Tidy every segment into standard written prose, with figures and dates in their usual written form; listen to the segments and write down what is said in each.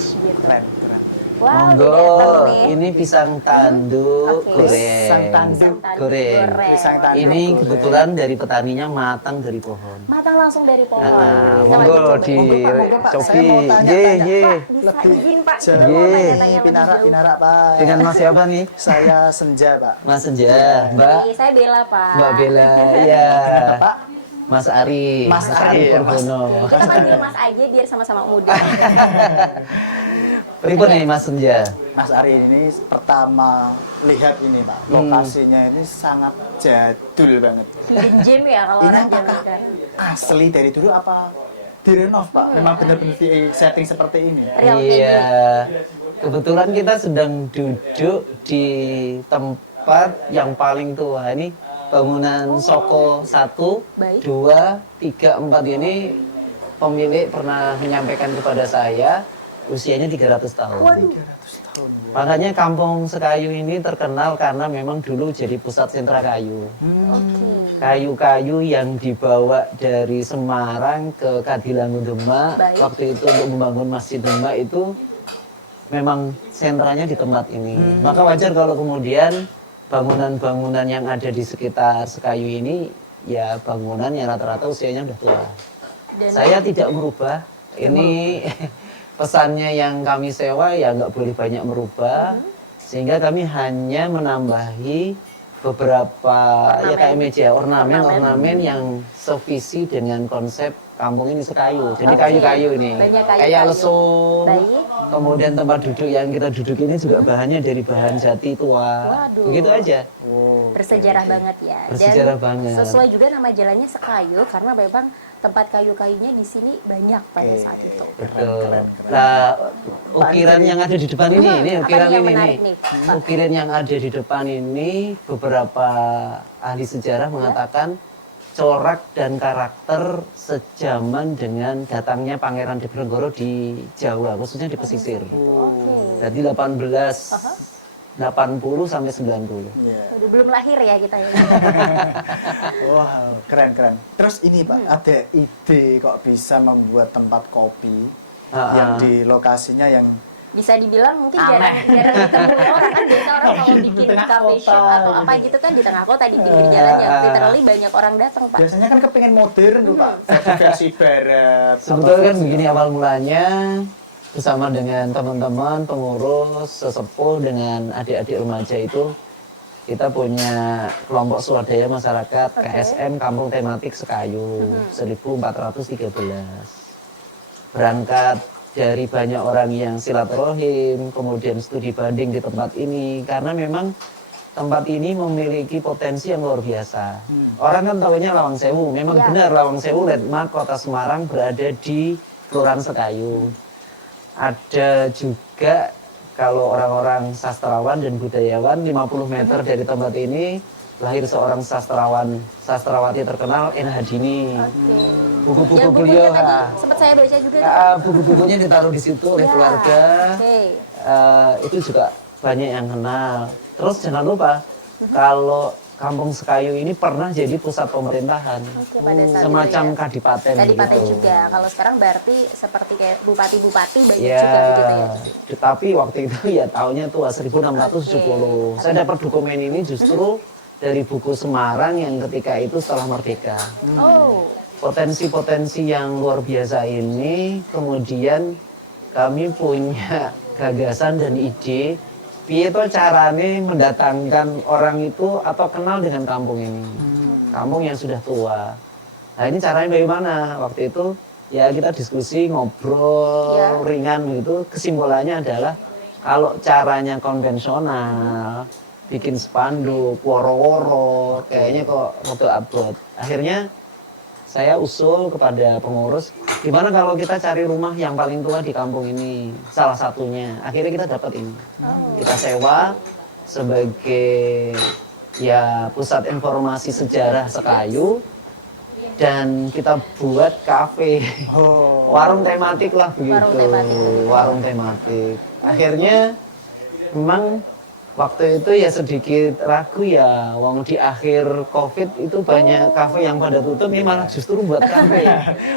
gitu. Keren, keren. Wow, Monggo, ini pisang tanduk goreng. Pisang tanduk goreng. Pisang tanduk Ini goreng. kebetulan dari petaninya matang dari pohon. Matang langsung dari pohon. Nah, Kita monggo lagi coba. di Monggo, Pak. Saya cobi. mau tanya-tanya. Ye, ye. Pak, bisa izin Pak, kita mau Ye. tanya-tanya lebih Pinara, jauh. Pinara, Pak. Dengan Mas siapa nih? Saya Senja, Pak. Mas Senja, Mbak. Iya, saya Bella Pak. Mbak Bella, ya. Pak. Mas Ari, Mas Ari, ya, Mas. Purbono. Kita panggil Mas aja biar sama-sama muda. Pripun nih Mas Senja? Mas Ari ini pertama lihat ini, Pak. Lokasinya ini sangat jadul banget. Hidden gem ya kalau Ini orang apakah zaman kan. asli dari dulu apa direnov, Pak? Memang benar-benar di setting seperti ini. Real Iya. Kebetulan kita sedang duduk di tempat yang paling tua ini bangunan Soko 1, Baik. 2, 3, 4 ini pemilik pernah menyampaikan kepada saya usianya 300 tahun. 300 tahun. Ya. Makanya Kampung Sekayu ini terkenal karena memang dulu jadi pusat sentra kayu. Oke. Kayu-kayu yang dibawa dari Semarang ke Kadilangu Demak Baik. waktu itu untuk membangun Masjid Demak itu memang sentranya di tempat ini. Maka wajar kalau kemudian bangunan-bangunan yang ada di sekitar Sekayu ini ya bangunan yang rata-rata usianya udah tua. Dan Saya tidak merubah. Ini pesannya yang kami sewa ya nggak boleh banyak merubah. Sehingga kami hanya menambahi beberapa ya kayak meja ornamen yang sevisi dengan konsep kampung ini Sekayu. Jadi Oke. kayu-kayu ini. Banyak kayu-kayu. Kayak lesung. Baik. Kemudian tempat duduk yang kita duduk ini juga bahannya dari bahan jati tua. Waduh. Begitu aja. Oh. bersejarah banget ya. Bersejarah Dan banget. sesuai juga nama jalannya Sekayu karena memang tempat kayu-kayunya di sini banyak pada saat itu. Betul. Nah, ukiran yang ada di depan ini apa ukiran nih yang ini menarik nih. nih, Pak? Ukiran yang ada di depan ini beberapa ahli sejarah mengatakan corak dan karakter sejaman dengan datangnya Pangeran Diponegoro di Jawa, khususnya di pesisir. Oke. Jadi 80 sampai 90. Iya. Waduh, belum lahir ya kita ya. Wow, keren keren. Terus ini Pak, ada ide kok bisa membuat tempat kopi yang di lokasinya yang Bisa dibilang mungkin Aneh. jarang ditemui orang kan, biasa orang kalau bikin Tengah cafe kota, shop atau apa gitu. gitu kan di tengah kota di pinggir jalan ya literally banyak orang datang Pak. biasanya kan kepengen modern tuh Pak, versi barat. Sebetulnya kan begini awal mulanya bersama dengan teman-teman pengurus sesepuh dengan adik-adik remaja itu kita punya kelompok swadaya masyarakat KSM Kampung Tematik Sekayu 1413. Berangkat dari banyak orang yang silaturahim, kemudian studi banding di tempat ini karena memang tempat ini memiliki potensi yang luar biasa. Orang kan tahunya Lawang Sewu, memang benar Lawang Sewu landmark Kota Semarang berada di Kelurahan Sekayu. Ada juga kalau orang-orang sastrawan dan budayawan 50 meter dari tempat ini lahir seorang sastrawati terkenal N. Hadini. Oke. Buku-buku Yang beliau bukunya tadi sempat saya baca juga nih. buku-bukunya ditaruh di situ oleh Ya, keluarga. Oke. Itu juga banyak yang kenal. Terus jangan lupa kalau Kampung Sekayu ini pernah jadi pusat pemerintahan, Oke, pada saat semacam itu ya. kadipaten Kadipaten gitu. juga. Kalau sekarang berarti seperti kayak bupati-bupati banyak Ya, juga begitu ya. tetapi waktu itu ya tahunnya tua 1670. Saya dapat dokumen ini justru dari buku Semarang yang ketika itu setelah merdeka. Oh. Potensi-potensi yang luar biasa ini kemudian kami punya gagasan dan ide piye to carane mendatangkan orang itu atau kenal dengan kampung ini. Kampung yang sudah tua. Nah, ini caranya bagaimana? Waktu itu ya kita diskusi, ngobrol ringan gitu. Kesimpulannya adalah kalau caranya konvensional, bikin spanduk, woro-woro, kayaknya kok rada abot. Akhirnya saya usul kepada pengurus, gimana kalau kita cari rumah yang paling tua di kampung ini, salah satunya. Akhirnya kita dapat ini. Kita sewa sebagai ya pusat informasi sejarah Sekayu dan kita buat kafe, warung tematik lah begitu, Warung tematik. warung tematik. Akhirnya memang waktu itu ya sedikit ragu ya, wong di akhir COVID itu banyak kafe yang pada tutup, ini malah justru buat kafe.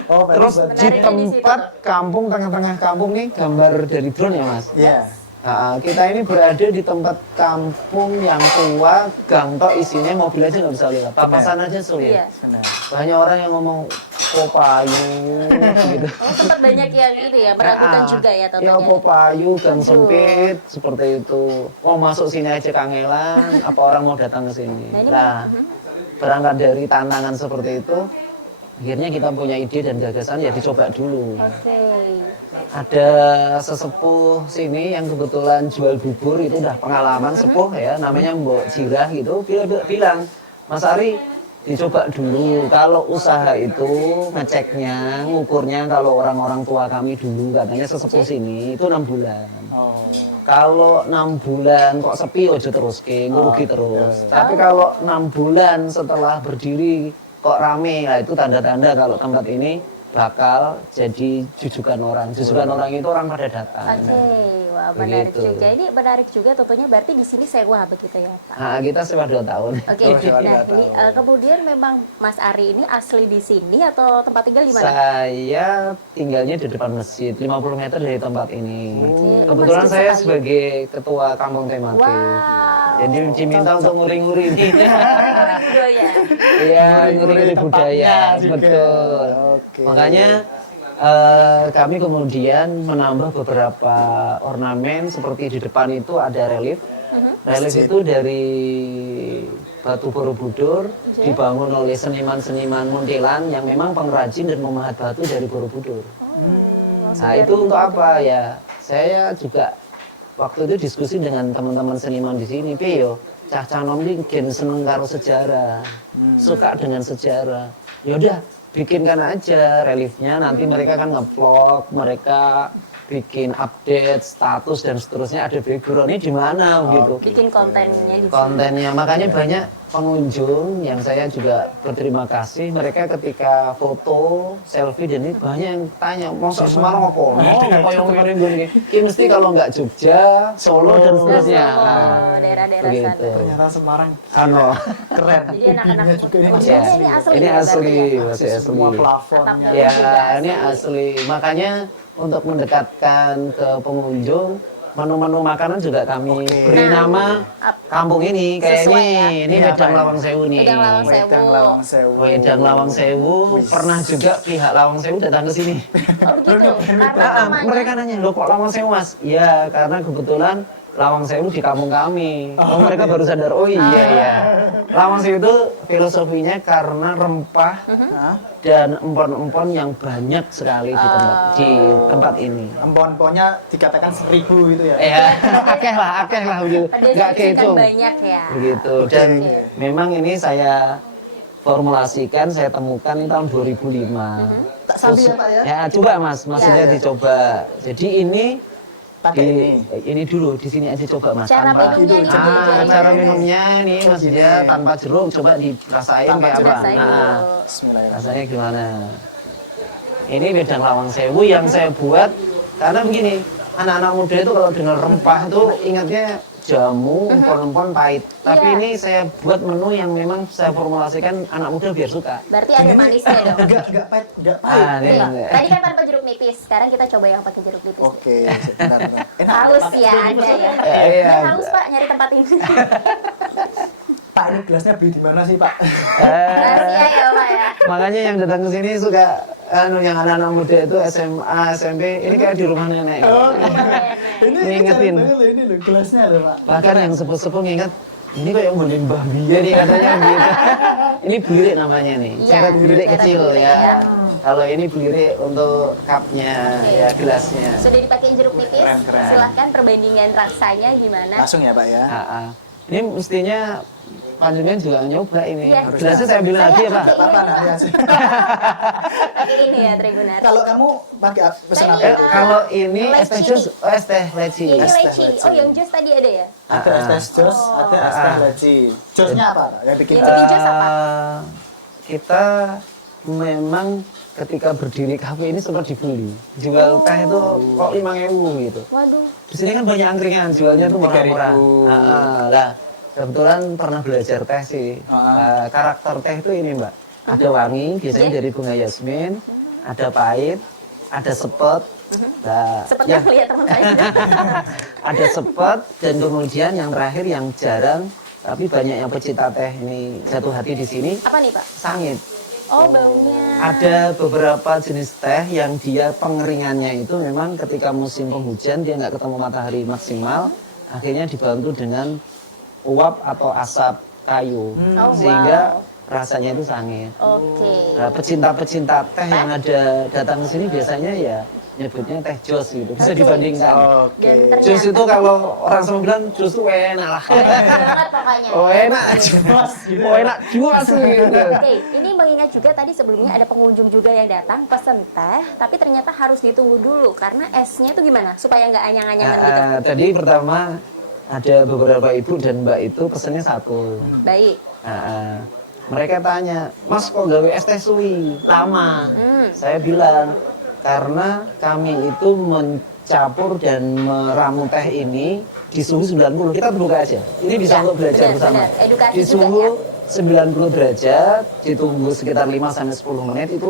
Oh, Terus berarti di Menariknya di situ. tempat kampung, tengah-tengah kampung nih gambar dari drone ya mas. ya. Kita ini berada di tempat kampung yang tua, gang tok isinya mobil aja nggak bisa lewat, papasan aja sulit. Iya. Benar. Banyak orang yang ngomong Popayu gitu. Oh, tempat banyak yang ini ya, meragukan juga ya Ya tentunya. Popayu, gang Aduh. sempit seperti itu. Mau masuk sini aja kangelan, apa orang mau datang ke sini. Nah, ini Nah, berangkat dari tantangan seperti itu, akhirnya kita punya ide dan gagasan ya dicoba dulu. Oke. Ada sesepuh sini yang kebetulan jual bubur, itu udah pengalaman sepuh ya, namanya Mbok Jirah gitu, bilang, Mas Ari dicoba dulu, kalau usaha itu ngeceknya, ngukurnya kalau orang-orang tua kami dulu katanya sesepuh sini itu 6 bulan. Oh. Kalau 6 bulan kok sepi ojo terus ke, ngurugi terus. Tapi kalau 6 bulan setelah berdiri kok rame, nah itu tanda-tanda kalau tempat ini bakal jadi jujukan orang. Jujukan orang itu orang pada datang. Oke, wah menarik Begitu. juga. Ini menarik juga tentunya berarti di sini sewa begitu ya Pak. Nah, kita sewa 2 tahun. Oke, Oh, sewa nah 2 ini tahun. kemudian memang Mas Ari ini asli di sini atau tempat tinggal di mana? Saya tinggalnya di depan masjid, 50 meter dari tempat ini. Oke, Kebetulan Masjid saya Sekayu. sebagai ketua kampung tematik. Wow. Jadi diminta untuk nguri-nguri ini. Orang budaya. Iya, Nguri-nguri nguri-nguri tempatnya budaya, juga. betul. Oke. Makanya kami kemudian menambah beberapa ornamen seperti di depan itu ada relief. Relief itu dari batu Borobudur dibangun oleh seniman-seniman Muntilan yang memang pengrajin dan memahat batu dari Borobudur. Nah itu untuk apa ya? Saya juga waktu itu diskusi dengan teman-teman seniman di sini, Piyo, cah nom ini gen seneng karo sejarah, suka dengan sejarah. Yaudah, bikinkan aja reliefnya. Nanti mereka kan ngevlog, mereka bikin update status dan seterusnya, ada backgroundnya di mana gitu. Bikin kontennya di sini. Kontennya makanya banyak pengunjung yang saya juga berterima kasih, mereka ketika foto selfie dan ini banyak yang tanya masa Semarang apa ono apa yang kemarin gue ini mesti kalau nggak Jogja, Solo dan seterusnya. Oh, Nah, daerah-daerah begitu. sana. Ternyata Semarang Ano, keren. Jadi anak-anak Ininya juga oh, ini ya, ini asli. ini ya, asli, berarti ya? masih asli. semua plafonnya. Atapnya. Ya, ini asli. Makanya untuk mendekatkan ke pengunjung, menu-menu makanan juga kami Oke. beri Nah, nama kampung ini. Kayak sesuai ini, ya. ini Ini Wedang apa ya? Lawang Sewu nih. Wedang Lawang Sewu. Wedang Lawang Sewu. Wedang Lawang Sewu, pernah juga pihak Lawang Sewu datang ke sini. Oh begitu. Karena Nah, namanya. mereka nanya, loh kok Lawang Sewu mas? Iya, karena kebetulan Lawang Sewu di kampung kami. Oh, mereka baru sadar, oh iya ya. Lawang Sewu itu filosofinya karena rempah Hah? dan empon-empon yang banyak sekali di tempat ini. Empon-emponnya dikatakan 1000 itu ya. Ya, akeh lah begitu. Padahal Nggak isikan kehitung. banyak ya. Begitu. Dan Oke. memang ini saya formulasikan, saya temukan ini tahun 2005. Tak sambil ya, Pak, ya? Ya, coba Mas, maksudnya Ya. dicoba. Jadi ini Pakai ini dulu di sini aja coba Mas. Cara tanpa minumnya nih, coba diajarin. cara minumnya ini Mas ya tanpa jeruk coba dirasain Tanpa kayak apa. jeruk. Rasain Nah, dulu. Bismillahirrahmanirrahim. rasanya gimana? Ini Wedang Lawang Sewu yang saya buat karena begini, anak-anak muda itu kalau dengar rempah itu ingatnya jamu, empon-empon pahit. Tapi Iya. ini saya buat menu yang memang saya formulasikan anak muda biar suka. Berarti ada manisnya dong. Enggak pahit, enggak Ah, pahit. ini. Oke. Tadi kan tanpa jeruk nipis, sekarang kita coba yang pakai jeruk nipis. Oke, sebentar. Enak. Haus pakai ya jeruk Anda nipis. ya. Iya. Ini haus Pak nyari tempat ini. Pak, ini gelasnya beli di mana sih, Pak? Rahasia ya Pak ya. Makanya yang datang ke sini suka yang anak-anak muda itu SMA, SMP, ini kayak di rumah nenek. Ini Ngingetin. cara banget loh, ini loh gelasnya loh, Pak. Bahkan yang sepuh-sepuh nginget, ini kayak mau Mbah Bia nih katanya gitu. Ini belirik namanya nih, Iya, ceret belirik ceret kecil belirik, ya. ya. Kalau ini belirik untuk cupnya, Oke. ya gelasnya. Sudah dipakai jeruk nipis, Keren. silahkan perbandingan rasanya gimana. Langsung ya, Pak ya. Ah, ah. Ini mestinya panjenengan juga nyoba ini. Iya. Gelasnya saya bilang lagi ya Pak. Enggak apa-apa nanti aja. Pakai ini ya Trigunar. Kalau kamu pakai pesan Tadi, apa? Kalau ini es teh Leci. jus, oh es teh leci. Ini Es teh leci. leci. Oh yang jus tadi ada ya? Ada es teh jos, ada es teh leci. Josnya apa, Pak? Yang bikin Yang bikin jus apa? Kita memang ketika berdiri kafe ini sempat dibully. Jual teh itu kok 5.000 gitu. Waduh. Di sini kan banyak angkringan, jualnya tuh murah-murah. 3.000. Lah, kebetulan pernah belajar teh sih. Karakter teh itu ini Mbak, ada wangi, biasanya dari bunga yasmin, ada pahit, ada sepet. Nah, Seperti yang lihat teman saya. ada sepet, dan kemudian yang terakhir yang jarang, tapi banyak yang pecinta teh ini jatuh hati di sini, Apa nih Pak? sangit. Oh, baunya. Ada beberapa jenis teh yang dia pengeringannya itu memang ketika musim penghujan dia nggak ketemu matahari maksimal, akhirnya dibantu dengan uap atau asap kayu, Oh, sehingga wow. rasanya itu sangit. Oke. Nah, pecinta-pecinta teh yang ada datang ke sini biasanya ya nyebutnya teh jos gitu, bisa Oke. dibandingkan. Oke. Dan ternyata Jus itu kalau orang semua bilang jus itu enak lah. enak banget pokoknya. Oh enak, oh enak juas gitu. Oke, ini mengingat juga tadi sebelumnya ada pengunjung juga yang datang pesen teh, tapi ternyata harus ditunggu dulu karena esnya itu gimana supaya nggak anyang-anyangan gitu. Tadi pertama ada beberapa ibu dan mbak itu pesennya satu. Baik. Mereka tanya, Mas kok gawe es teh suwi lama? Hmm. Saya bilang karena kami itu mencampur dan meramu teh ini di suhu 90. Kita terbuka aja. Ini bisa Ya, untuk belajar benar, bersama. benar. Edukasi Di juga, suhu ya. 90 derajat, ditunggu sekitar 5 sampai 10 menit itu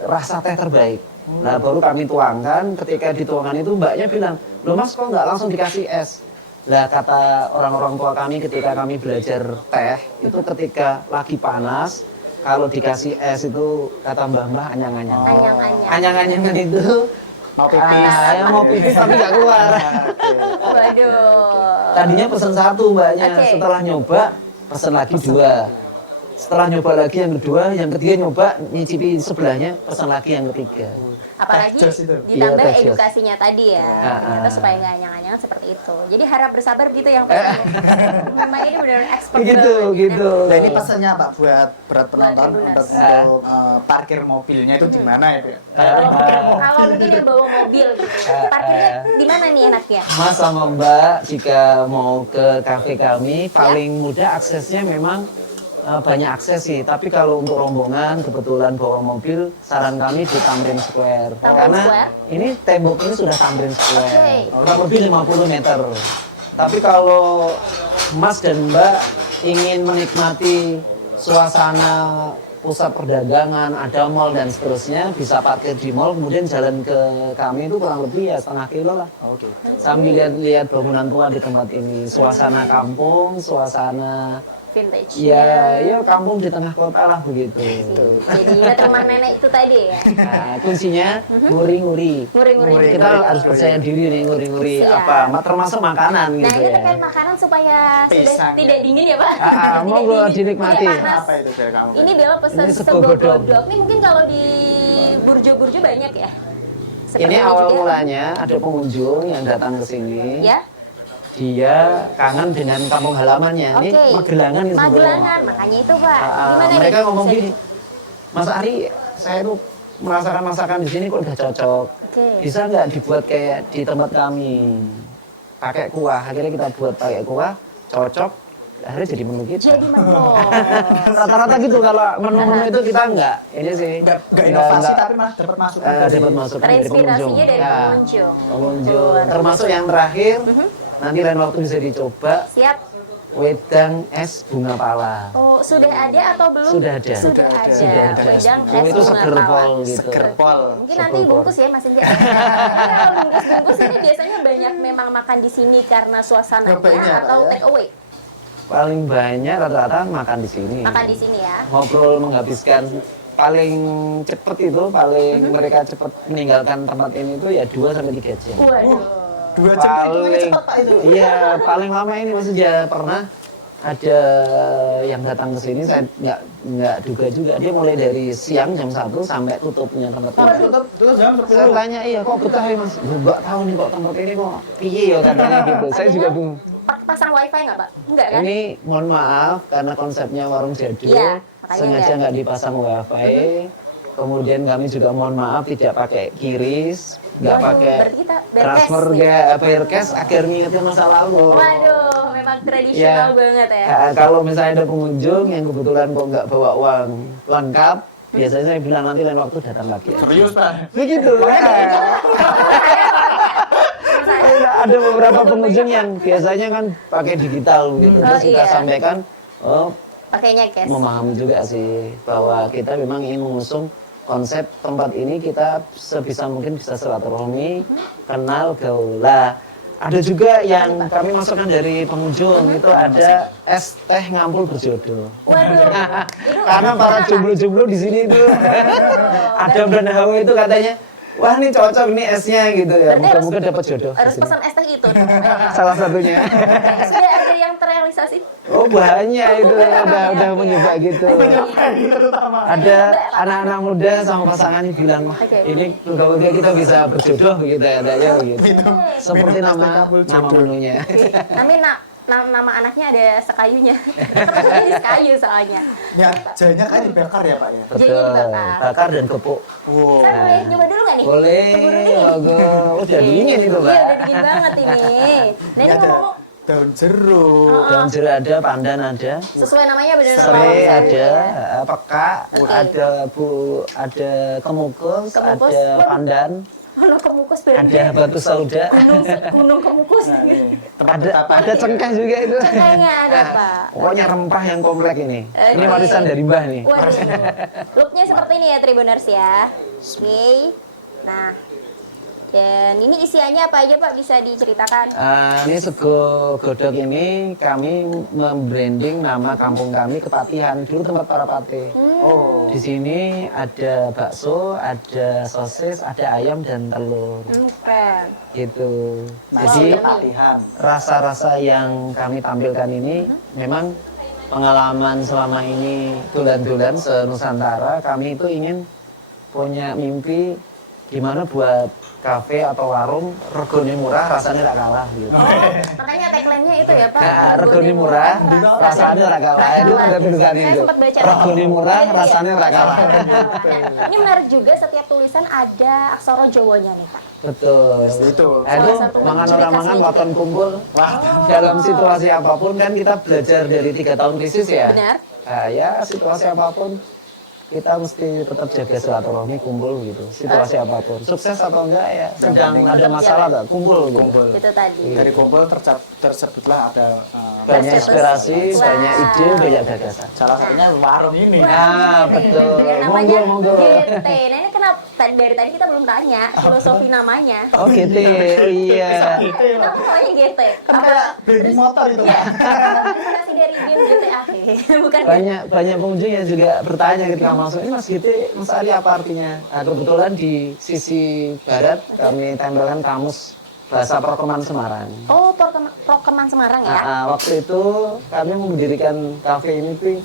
rasa teh terbaik. Nah, baru kami tuangkan. Ketika dituangkan itu mbaknya bilang, "Loh Mas kok nggak langsung dikasih es?" Lah kata orang-orang tua kami ketika kami belajar teh itu ketika lagi panas kalau dikasih es itu kata mbah-mbah anyang-anyang. Anyang-anyang. Anyang-anyangan itu Mau pipis. saya mau pipis tapi nggak keluar. Waduh. Tadinya pesen satu mbaknya, Oke. setelah nyoba pesen lagi dua. Setelah nyoba lagi yang kedua, yang ketiga nyoba nyicipi sebelahnya, pesen lagi yang ketiga. Apalagi Teh jos itu. ditambah Iya, teh jos. edukasinya tadi ya, ternyata supaya nggak anyang-anyangan seperti itu. Jadi harap bersabar gitu yang Mama ini benar expert Gitu, banget. gitu. Nah ini pesannya Pak buat berat penonton Buat untuk parkir mobilnya itu di mana ya Pak? Kalau mungkin yang bawa mobil, parkirnya di mana nih enaknya? Mas sama Mbak, jika mau ke kafe kami, paling mudah aksesnya memang banyak akses sih. Tapi kalau untuk rombongan kebetulan bawa mobil, saran kami di Tamrin Square. Tamrin Karena Square? ini tembok ini sudah Tamrin Square, Oke. kurang lebih 50 meter. Tapi kalau Mas dan Mbak ingin menikmati suasana pusat perdagangan, ada mall dan seterusnya, bisa parkir di mall, kemudian jalan ke kami itu kurang lebih ya setengah kilo lah. Oke. Sambil lihat-lihat bangunan tua di tempat ini, suasana kampung, suasana Vintage. ya kampung di tengah kota lah begitu. Jadi ingat rumah nenek itu tadi ya. Nah, kuncinya nguri-nguri. Nguri-nguri. Kita harus percaya diri nih nguri-nguri Siap. apa, termasuk makanan Nah gitu ini ya. terkait makanan supaya sudah Pisang. tidak dingin ya Pak. Ah, Tidak monggo dingin, dinikmati. tidak panas. Apa itu dari kamu? Ini Bella pesan Ini sego sego godong. godong. Ini mungkin kalau di burjo-burjo banyak ya. Seperti Ini awal juga. mulanya ada pengunjung yang datang ke sini. Ya. Dia kangen dengan kampung halamannya. Ini Oke. Magelangan ini sebenarnya. Magelangan, makanya itu Pak. Gimana Mereka nih? ngomong Bisa- gini, Mas Ari, saya tuh merasakan masakan di sini kok udah cocok. Oke. Bisa nggak dibuat kayak di tempat kami? Pakai kuah. Akhirnya kita buat pakai kuah, cocok. Akhirnya jadi menu kita. Jadi menu. Rata-rata gitu kalau menu-menu itu kita nggak. Ini sih. Nggak inovasi tapi malah dapat masukan. dapat masukan dari pengunjung. Terinspirasinya dari Ya, pengunjung. pengunjung. Luar Termasuk biasa. yang terakhir, nanti lain waktu bisa dicoba Siap. wedang es bunga pala. Oh, sudah ada atau belum? Sudah ada. Sudah ada. Sudah ada. Wedang Oh, es itu bunga seger pala. pol gitu. Seger pol. Mungkin nanti Seger pol. bungkus ya Mas Inja. Kalau bungkus-bungkus ini biasanya banyak memang makan di sini karena suasananya Banyak, atau ya. take away? Paling banyak rata-rata makan di sini. Makan di sini ya. Ngobrol menghabiskan paling cepet itu, paling mereka cepet meninggalkan tempat ini itu ya 2 sampai 3 jam. Waduh. 2 jam itu Paling cepat Pak itu. iya, paling lama ini Mas Inja pernah ada yang datang ke sini saya nggak duga juga dia mulai dari siang jam 1 sampai tutupnya tempat ini. Tutup jam Saya 10. tanya iya kok betah ya Mas? Nggak tahu nih kok tempat ini kok piye ya katanya gitu. Saya juga bingung. Pasang wifi nggak Pak? Enggak kan? Ini mohon maaf karena konsepnya warung jadul, Iya, makanya sengaja nggak dipasang wifi. Kemudian kami juga mohon maaf tidak pakai kiris, nggak Waduh, pakai berarti kita bayar transfer cash nih. nggak bayar cash agar ngingetin masa lalu. Waduh, memang tradisional Ya. banget ya. Kalau misalnya ada pengunjung yang kebetulan kok nggak bawa uang lengkap, Biasanya saya bilang nanti lain waktu datang lagi. Serius Pak? Begitu. Ada beberapa pengunjung yang biasanya kan pakai digital gitu. Terus kita iya. sampaikan, oh Pakainya cash. memahami juga sih bahwa kita memang ingin mengusung konsep tempat ini kita sebisa mungkin bisa silaturahmi, kenal, gaul. Lah, ada juga yang kami masukkan dari pengunjung itu ada es teh ngampul berjodoh. Waduh. Karena para jomblo-jomblo di sini itu ada dan Hawa itu katanya, wah ini cocok nih esnya gitu ya. Berarti Moga-moga dapat jodoh. di Harus sini. pesan es teh itu. Salah satunya. Sudah ada yang terrealisasi. Oh banyak itu udah mencoba gitu. Ada anak-anak muda sama pasangannya bilang wah Oke. ini moga-moga kita bisa berjodoh begitu adanya begitu. Seperti minum es teh nama kabul nama jodoh. menunya. Oke. Nama anaknya ada sekayunya. Terus jadi sekayu soalnya. Ya, jadinya kan dibakar ya Pak ya? Betul. dibakar. Bakar dan kepuk. Oh. Saya boleh nyoba dulu nggak nih? Boleh. Keburu nih. Bagus. Udah dingin itu, Iya, Mbak. udah dingin banget ini. Nah, ini Ini ada ngomong daun jeruk. Daun jeruk ada, pandan ada. sesuai namanya benar Serai ada, peka, Oke. ada kemukus, Kemukus. ada pandan, Gunung Kemukus ada batu sauda, Gunung Kemukus. Nah, nih, tempat ada betapa ada cengkeh juga itu. Cengkehnya ada, Nah, Pak. pokoknya rempah yang komplek ini. Ini Oke. warisan dari Mbah nih. Waduh. Looknya seperti ini ya Tribuners ya. Oke. Nah. Dan ini isiannya apa aja Pak? Bisa diceritakan? Ini sego godok ini kami membranding nama kampung kami Kepatihan. Dulu tempat para pate. Oh. Di sini ada bakso, ada sosis, ada ayam dan telur. Keren. Gitu. Nasi Jadi latihan. rasa-rasa yang kami tampilkan ini memang pengalaman selama ini tulan-tulan se-Nusantara. Kami itu ingin punya mimpi gimana buat kafe atau warung regone murah rasanya tak kalah gitu. Makanya tagline-nya itu ya Pak. Nah, regone murah rasanya tak kalah. Itu ada tulisan Saya itu. sempat baca. Regone murah Itu ya. rasanya tak kalah. Nah, ini menarik juga setiap tulisan ada aksara Jawanya nih Pak. Betul. Itu. Nah, itu Salah satu mangan ciri orang mangan khasnya waton kumpul. Dalam situasi apapun kan kita belajar dari 3 tahun krisis ya. Benar. Nah, ya situasi apapun kita mesti tetap jaga silaturahmi kumpul gitu. Situasi apapun, sukses atau enggak ya, sedang ada masalah tak kumpul gitu. Kumpul. Itu tadi. Dari kumpul tersebutlah ada Banyak inspirasi, Wah. banyak ide, banyak gagasan. salah satunya warung ini. Ah, betul. Dengan Monggo, namanya monggo. GT. Nah ini kenapa dari tadi kita belum tanya filosofi namanya. Oh gitu, oh iya. Kenapa namanya GT? Kan kayak baby motor itu Pak. Inspirasi dari game GTA. Bukan. Banyak pengunjung yang juga bertanya ketika masuk, ini Mas Giti, Mas Ari apa artinya? Nah, kebetulan di sisi barat kami tempelkan kamus bahasa Prokeman Semarang. Oh, Prokeman Semarang ya? Waktu itu kami mendirikan kafe ini tuh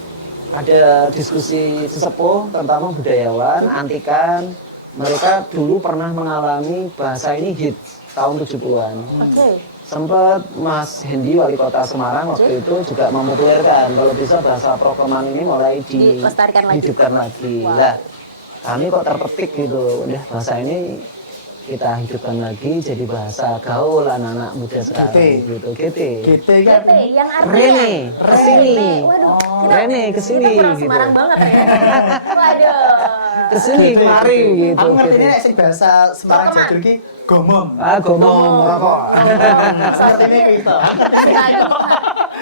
ada diskusi sesepuh, terutama budayawan, antikan. Mereka dulu pernah mengalami bahasa ini hits tahun 70-an. Oke. Sempat Mas Hendi, wali kota Semarang waktu itu juga mempopulerkan kalau bisa bahasa Prokeman ini mulai Dilestarikan lagi. dihidupkan lagi. Wow. Lah, kami kok terpetik gitu, udah bahasa ini kita hidupkan lagi jadi bahasa gaul anak-anak muda sekarang gitu. GT. GT kan. GT yang artinya Rene, kesini. Waduh, Rene, kesini, kita kurang gitu. Semarang banget ya. Waduh. Kesini, kemari gitu. Aku ngerti GT. ini sing bahasa Semarang Prokeman. Jadul ki gomong. Ngomong rokok. Seperti ini kita.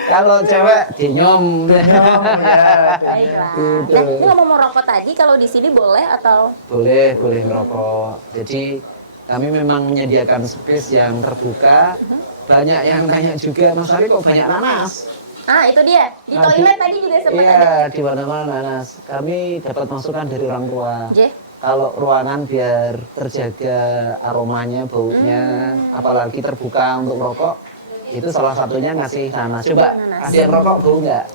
Kalau cewek dinyom. Baiklah. Gitu. Nah, ini ngomong rokok tadi, kalau di sini boleh atau? Boleh ngerokok. Jadi kami memang menyediakan space yang terbuka. Banyak yang tanya juga, Mas Ari kok banyak nanas? Ah, itu dia. Di Nah, toilet tadi juga sempat ada. Iya, di mana-mana nanas. Kami dapat masukan dari orang tua. J. Kalau ruangan biar terjaga aromanya, baunya, apalagi terbuka untuk merokok, itu salah satunya ngasih nanas. Coba, Nanas. ada yang rokok bau nggak?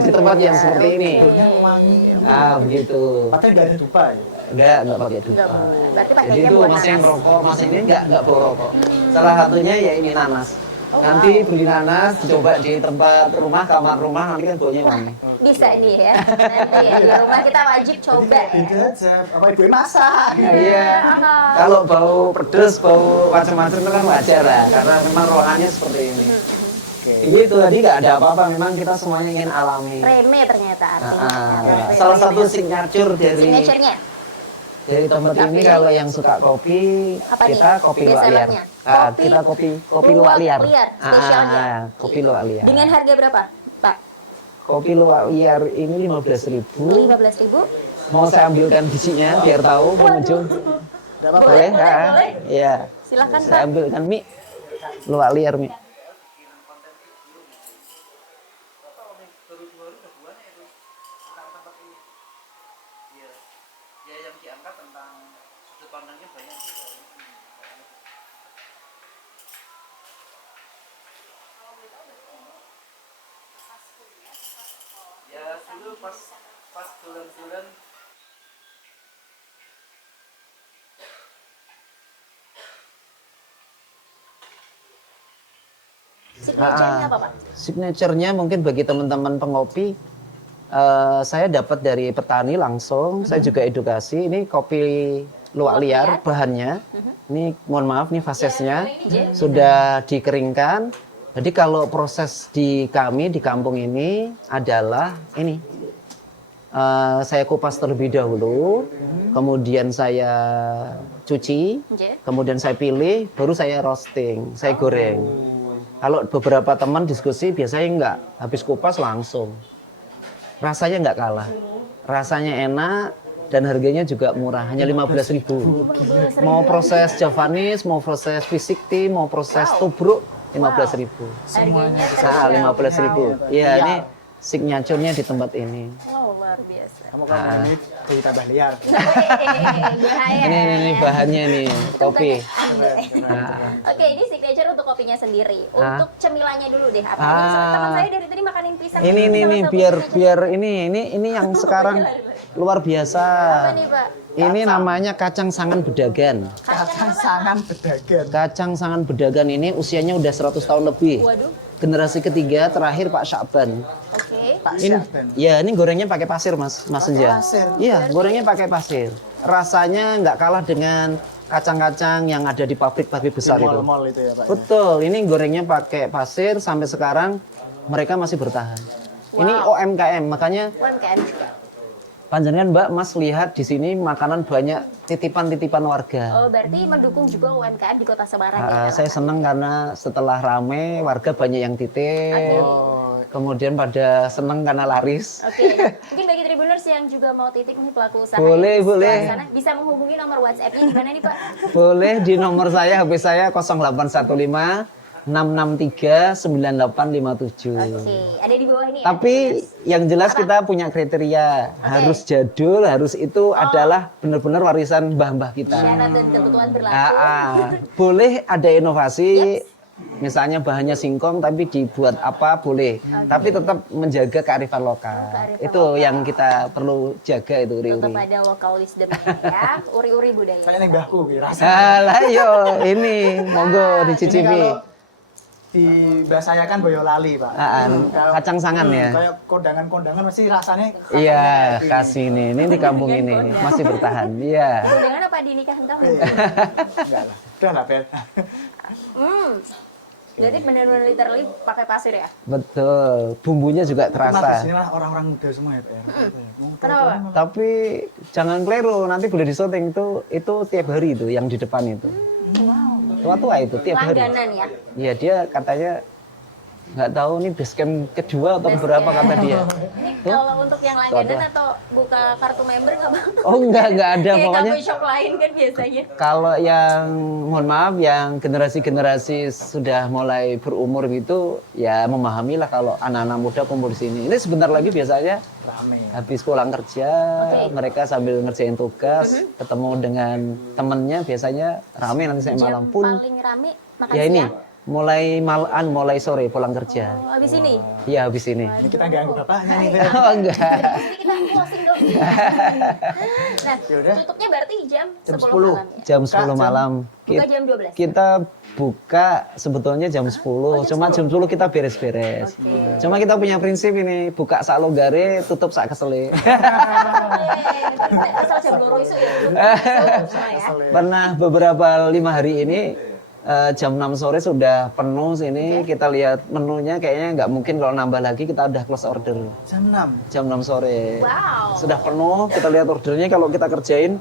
Di tempat yang seperti ini. Baunya wangi. Ah, begitu. Padahal nggak ada dupa ya. Enggak pakai dupa. Enggak bau. Berarti Jadi pakainya itu buat masih yang nanas. merokok, masih ini enggak bau rokok. Salah satunya ya ini nanas. Oh, Nanti beli nanas, coba di tempat rumah, kamar rumah, nanti kan baunya wangi. Bisa nih ya. Nanti ya di rumah kita wajib coba ya. Beda aja. Apa ibu masak? Iya. Kalau bau pedes, bau macam-macam itu kan wajar lah, karena memang ruangannya seperti ini. Ini itu tadi nggak ada apa-apa, memang kita semuanya ingin alami. Reme ternyata artinya. Reme. Salah satu signature dari Signature-nya. tempat ini kalau yang suka kopi, Apa kita nih? kopi Best luwak liar. sellernya? Kita kopi luwak liar. spesialnya. Kopi luwak liar. Dengan harga berapa, Pak? Kopi luwak liar ini 15.000. 15.000. Mau saya ambilkan bijinya biar tahu pengunjung. Tidak apa-apa. Boleh? boleh. Iya. Silakan, Pak. Saya ambilkan mie luwak liar mie. Ya dulu pas bulan-bulan Signature-nya apa, Pak? signature-nya mungkin bagi teman-teman pengopi, saya dapat dari petani langsung. Saya juga edukasi. Ini kopi luwak liar bahannya. Ini mohon maaf, nih fasesnya sudah dikeringkan. Jadi kalau proses di kami di kampung ini adalah ini. Saya kupas terlebih dahulu, kemudian saya cuci, kemudian saya pilih, baru saya roasting, saya goreng. Kalau beberapa teman diskusi biasanya enggak, habis kupas langsung. Rasanya enggak kalah. Rasanya enak dan harganya juga murah, hanya 15.000. Mau proses Javanis, mau proses fisik tea, mau proses tubruk 15.000. Harganya Nah, 15.000. Iya, ini signature-nya di tempat ini. wow, luar biasa. Kamu ini kopi tambah liar. Bahaya. Ini bahannya nih, kopi. Nah, Oke, ini signature untuk kopinya sendiri. Untuk cemilannya dulu deh. Apa Ah. ini? Teman saya dari tadi makanin pisang. ini salah nih satu biar signature. ini yang sekarang luar biasa. Apa nih, Pak? Ini namanya kacang sangan bedagan. Kacang sangan bedagan. Kacang sangan bedagan ini usianya udah 100 tahun lebih. Waduh. Generasi ketiga terakhir Pak Syakban. Oke. Pak Ini, Syakban. ya ini gorengnya pakai pasir Mas Senja. pasir. Iya, gorengnya pakai pasir. Rasanya nggak kalah dengan kacang-kacang yang ada di pabrik-pabrik besar Di itu. mall-mall itu ya, Pak. Betul, ini gorengnya pakai pasir sampai sekarang mereka masih bertahan. Ini OMKM, makanya UMKM juga. panjenengan Mbak Mas lihat di sini makanan banyak titipan-titipan warga. Oh, berarti mendukung juga UMKM di Kota Semarang ya. Saya senang karena setelah rame warga banyak yang titip. Kemudian pada senang karena laris. Oke. Mungkin bagi Tribuners yang juga mau titip nih pelaku usaha Boleh, di boleh. sebelah sana, bisa menghubungi nomor WhatsApp-nya di mana nih, Pak? Boleh di nomor saya, HP saya 0815 663 9857. Oke, ada di bawah ini. Tapi yang jelas kita punya kriteria, harus jadul, harus itu adalah benar-benar warisan mbah-mbah kita. Syarat dan kebutuhan berlaku. Boleh ada inovasi, misalnya bahannya singkong tapi dibuat apa boleh, tapi tetap menjaga kearifan lokal. Itu yang kita perlu jaga itu Tetap uri-uri. ada local wisdom ya, uri-uri budaya. Saya ning mbahku ki rasa. Alah yo, ini monggo dicicipi. Dibahasakan Boyolali, Pak. Kacang sangan ya. Kayak kondangan-kondangan mesti rasanya Iya, kasih ini di kampung ini masih bertahan. Iya. Jangan apa di nikahan kamu? enggak lah. Udah lah, Bel. Jadi benar-benar literally pakai pasir ya? Betul, bumbunya juga Mas, di terasa. sini lah orang-orang muda semua ya, Pak. Kenapa, Pak? Tapi jangan keliru, nanti boleh disyuting itu tiap hari itu yang di depan itu. Tua-tua itu tiap hari. Langganan ya? Iya, dia katanya nggak tahu nih basecamp kedua atau berapa kata dia. Ini kalau untuk yang langganan atau buka kartu member nggak Bang? Oh nggak ada Kayak pokoknya. coffee shop lain kan biasanya. Kalau yang mohon maaf yang generasi-generasi sudah mulai berumur gitu ya memahami lah kalau anak-anak muda kumpul di sini. Ini sebentar lagi biasanya Rame. habis pulang kerja mereka sambil ngerjain tugas ketemu dengan temennya biasanya rame nanti saya malam pun Paling rame makan ya ini siang. mulai sore pulang kerja. Oh, habis ini. Iya habis ini. Ini kita ganggu bapaknya nih, Bel. Oh enggak. Jadi kita closing dong. Nah, tutupnya berarti jam 10 malam ya? Jam 10 malam. Buka jam 12. Kita buka sebetulnya jam 10. Cuma jam 10 kita beres-beres. Cuma kita punya prinsip ini, buka sak longgare, tutup sak kesele. Asal jam loro isu ya. Belum tutup semua ya. Pernah beberapa 5 hari ini jam 6 sore sudah penuh sini. Kita lihat menunya kayaknya nggak mungkin kalau nambah lagi, kita udah close order. Jam 6. Jam 6 sore. Wow. Sudah penuh, kita lihat ordernya kalau kita kerjain,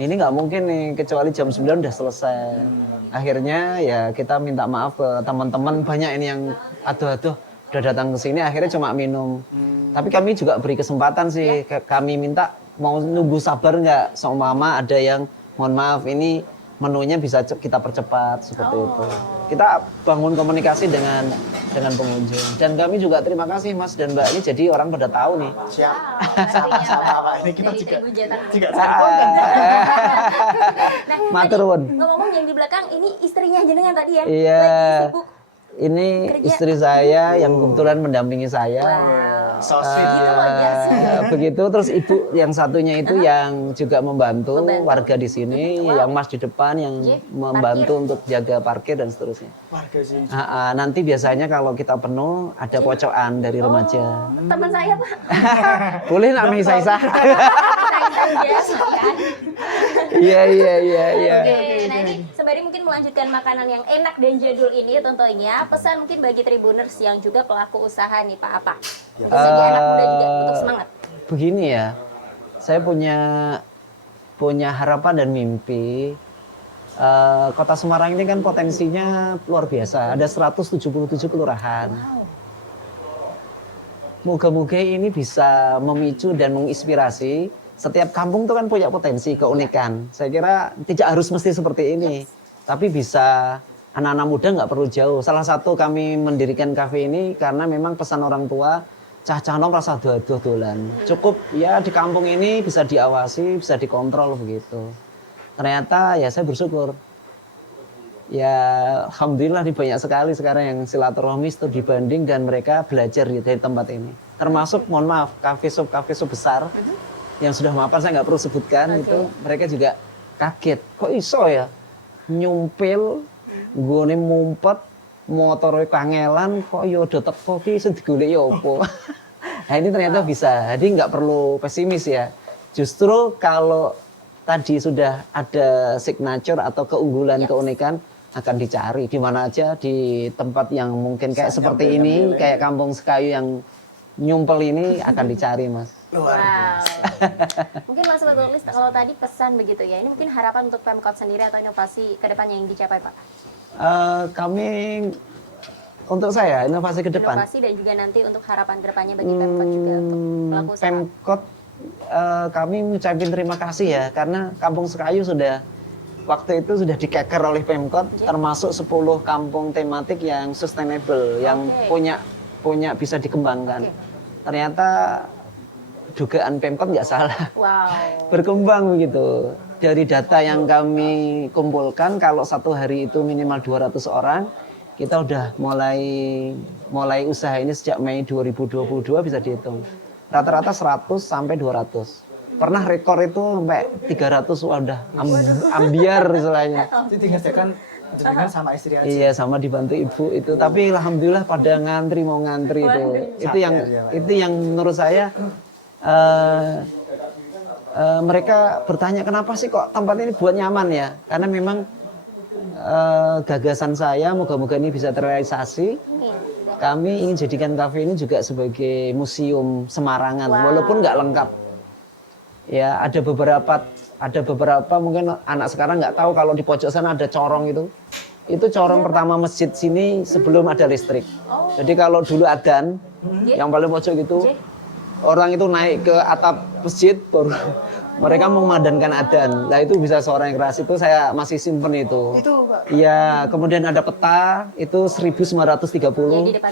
ini nggak mungkin nih, kecuali jam 9 udah selesai. Akhirnya ya kita minta maaf ke teman-teman, banyak ini yang aduh-aduh udah datang ke sini, akhirnya cuma minum. Tapi kami juga beri kesempatan sih, kami minta mau nunggu sabar nggak, sama mama ada yang mohon maaf ini menunya bisa kita percepat seperti itu. Kita bangun komunikasi dengan pengunjung, dan kami juga terima kasih Mas dan Mbak, ini jadi orang pada tahu nih. Siap. Pastinya, Sama-sama Pak. Pak. Ini kita Jadi juga Ibu Jatah. juga cari konten. Nah, Matur tadi nuwun. ngomong yang di belakang ini istrinya jenengan tadi ya. Iya. Lagi sibuk. Ini Kerja. istri saya yang kebetulan mendampingi saya. Wow. So sweet. Gitu loh, biasa. Begitu, terus ibu yang satunya itu yang juga membantu warga di sini, yang mas di depan yang membantu untuk jaga parkir dan seterusnya. Warga sini. Nanti biasanya kalau kita penuh ada pocokan dari remaja. Teman saya, Pak. Boleh nak Isa? Biasa kan. Iya. Oke, nah ini sembari mungkin melanjutkan makanan yang enak dan jadul ini tentunya, pesan mungkin bagi Tribuners yang juga pelaku usaha nih Pak, apa? Bisa jadi anak muda juga untuk semangat. Begini ya, saya punya harapan dan mimpi. Kota Semarang ini kan potensinya luar biasa, ada 177 kelurahan. Moga-moga ini bisa memicu dan menginspirasi. Setiap kampung itu kan punya potensi, keunikan. Saya kira tidak harus mesti seperti ini, tapi bisa anak-anak muda nggak perlu jauh. Salah satu kami mendirikan kafe ini karena memang pesan orang tua, cah-cah nom rasa aduh-aduh dolan. Cukup ya di kampung ini bisa diawasi, bisa dikontrol begitu. Ternyata ya saya bersyukur. Ya alhamdulillah nih banyak sekali sekarang yang silaturahmi studi banding dan mereka belajar dari tempat ini. Termasuk mohon maaf kafe shop besar yang sudah mapan saya nggak perlu sebutkan itu, mereka juga kaget. Kok iso ya nyumpil nggone mumpet motor kangelan kok yo do teko ki sing digoleki yo opo. Nah ini ternyata bisa. Jadi nggak perlu pesimis ya. Justru kalau tadi sudah ada signature atau keunggulan, keunikan akan dicari di mana aja, di tempat yang mungkin kayak seperti ini, kayak Kampung Sekayu yang nyumpel ini akan dicari, Mas. Wow. Mungkin Mas Tulis kalau tadi pesan begitu ya. Ini mungkin harapan untuk Pemkot sendiri atau inovasi ke depannya yang dicapai, Pak? Kami untuk saya inovasi ke depan. Inovasi dan juga nanti untuk harapan ke depannya bagi Pemkot juga untuk pelaku usaha. Pemkot kami mengucapkan terima kasih ya karena Kampung Sekayu sudah waktu itu sudah dikeker oleh Pemkot termasuk 10 kampung tematik yang sustainable yang punya bisa dikembangkan. Ternyata dugaan Pemkot nggak salah. Wow. Berkembang begitu. Dari data yang kami kumpulkan kalau satu hari itu minimal 200 orang, kita udah mulai usaha ini sejak Mei 2022 bisa dihitung. Rata-rata 100 sampai 200. Pernah rekor itu sampai 300 udah ambiar istilahnya. Jadi ngerjakan jenengan sama istri aja. Iya, sama dibantu ibu itu. Tapi alhamdulillah pada mau ngantri itu. Itu yang menurut saya mereka bertanya kenapa sih kok tempat ini buat nyaman ya? Karena memang gagasan saya moga-moga ini bisa terrealisasi. Kami ingin jadikan kafe ini juga sebagai museum Semarangan, walaupun nggak lengkap. Ya ada beberapa mungkin anak sekarang nggak tahu kalau di pojok sana ada corong itu. Itu corong pertama masjid sini sebelum ada listrik. Jadi kalau dulu adzan yang paling pojok itu orang itu naik ke atap masjid baru mereka memadamkan adzan. Nah itu bisa suara yang keras itu saya masih simpen itu. Iya, kemudian ada peta itu 1930.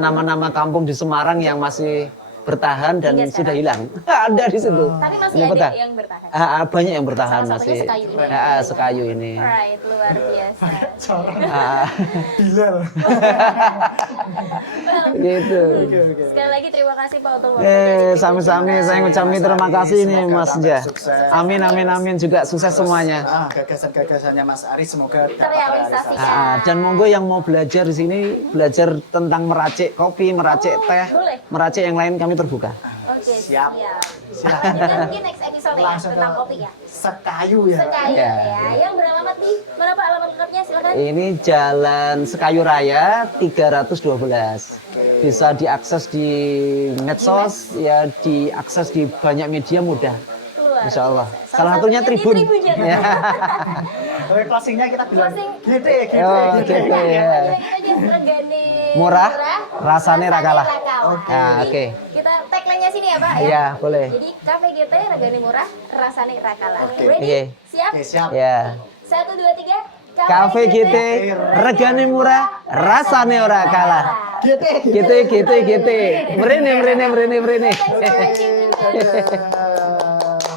Nama-nama kampung di Semarang yang masih bertahan dan sudah hilang. Ada di situ. Tapi masih ada yang bertahan. Banyak yang bertahan Salah masih. Sekayu ini. Sekayu ini. Alright, luar biasa. Bilal. Gitu. Sekali lagi terima kasih Pak untuk waktunya. Sami-sami saya ngucapin terima kasih nih Mas Ja. Amin juga sukses semuanya. Gagasan-gagasannya Mas Ari semoga dapat Terrealisasi. Dan monggo yang mau belajar di sini, belajar tentang meracik kopi, meracik teh, meracik yang lain kami terbuka. Oke, Siap. Jadi mungkin next episode ya Langsung tentang ke kopi ya. Sekayu ya. Sekayu ya. Yang beralamat di mana Pak alamat lengkapnya? Silakan Ini Jalan Sekayu Raya 312. Bisa diakses di medsos, ya diakses di banyak media mudah. Luar Insya Allah. biasa. Salah satunya di Tribun. Tribun Jakarta. Ya. Tapi closingnya kita bilang Closing. gede, gede, Oh, gede. gitu ya. Kita aja regane Murah, rasane ra kalah. Oke. Ah, oke. Kita tagline-nya sini ya, Pak ya. Iya, boleh. Jadi Cafe GT regane murah, rasane ra kalah. Oke. Ready? Oke. Siap? Oke, siap. Ya. 1 2 3. Cafe GT, regane murah, rasane ora kalah. Gede, Gitu. Merene. Thanks for watching. gede.